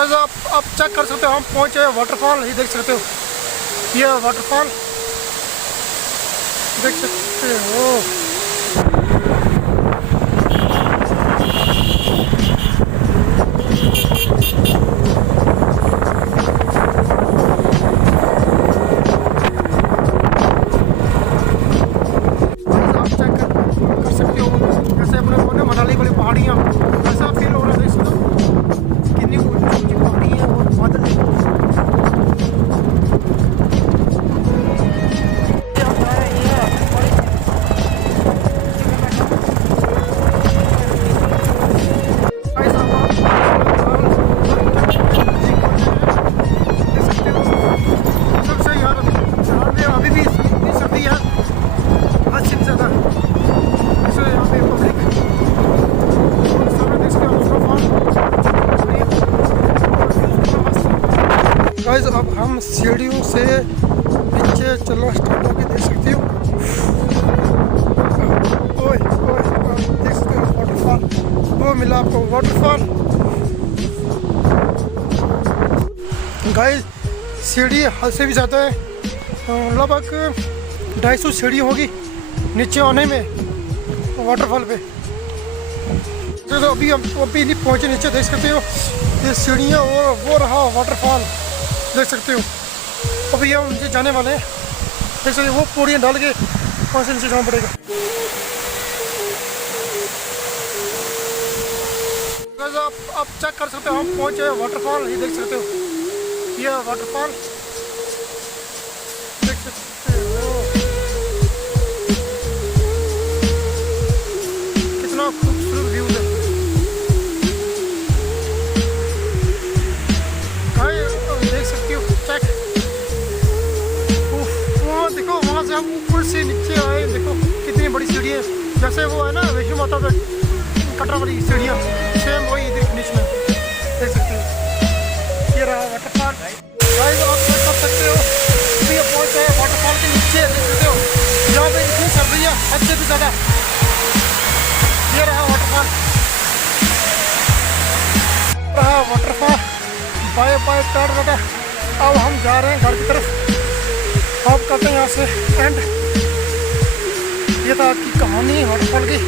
Guys आप check कर सकते हो, हम पहुंचे वाटरफॉल, ही देख सकते हो, ये वाटरफॉल देख सकते हो। आप चेक कर सकते हो, जैसे अपने वो ना मनाली वाली पहाड़ियाँ, ऐसा फील हो रहा है, देख सकते हो कितनी ऊंची पहाड़ी है और बादल देखो। अभी भी इतनी सर्दी है, हद से भी ज़्यादा। जैसे यहाँ पे पब्लिक सामने देख सकते हो। गाइस अब हम सीढ़ियों से नीचे चलना स्टार्ट करके देख सकते हो। ओए ओए देख सकते हो वाटरफॉल, वो मिला आपको वाटरफॉल। गाइस सीढ़ी हद से भी ज़्यादा है, लगभग 250 सीढ़ी होगी नीचे आने में वाटरफॉल पे। तो अभी हम नहीं पहुँचे नीचे, देख सकते हो ये सीढ़ियाँ और वो रहा वाटरफॉल देख सकते हो। अभी हम नीचे जाने वाले हैं, देख सकते हो वो पौड़ियाँ डाल के वहाँ से नीचे जाना पड़ेगा। आप चेक कर सकते हो, हम पहुँचे वाटरफॉल, ही देख सकते हो, ये वाटरफॉल देख सकते हो। कितना खूबसूरत व्यू है। देख सकते हो चेक, वहाँ देखो, वहाँ से हम ऊपर से नीचे आए, देखो कितनी बड़ी सीढ़ी है, जैसे वो है ना वैष्णो माता पे कटरा वाली सीढ़ियाँ, सेम वही फिनिश में देख सकते हो। ये रहा वाटरफॉल। गाइस आप चेक कर सकते हो, अभी ये पहुँच गए वाटरफॉल के नीचे, देख सकते हो यहाँ पे इतनी सर्दी है हद से भी ज़्यादा। ये रहा वाटरफॉल, वाटरफॉल। बाय बाय टाटा। अब हम जा रहे हैं घर की तरफ, आप करते हैं यहाँ से एंड। ये था आपकी कहानी वाटरफॉल की।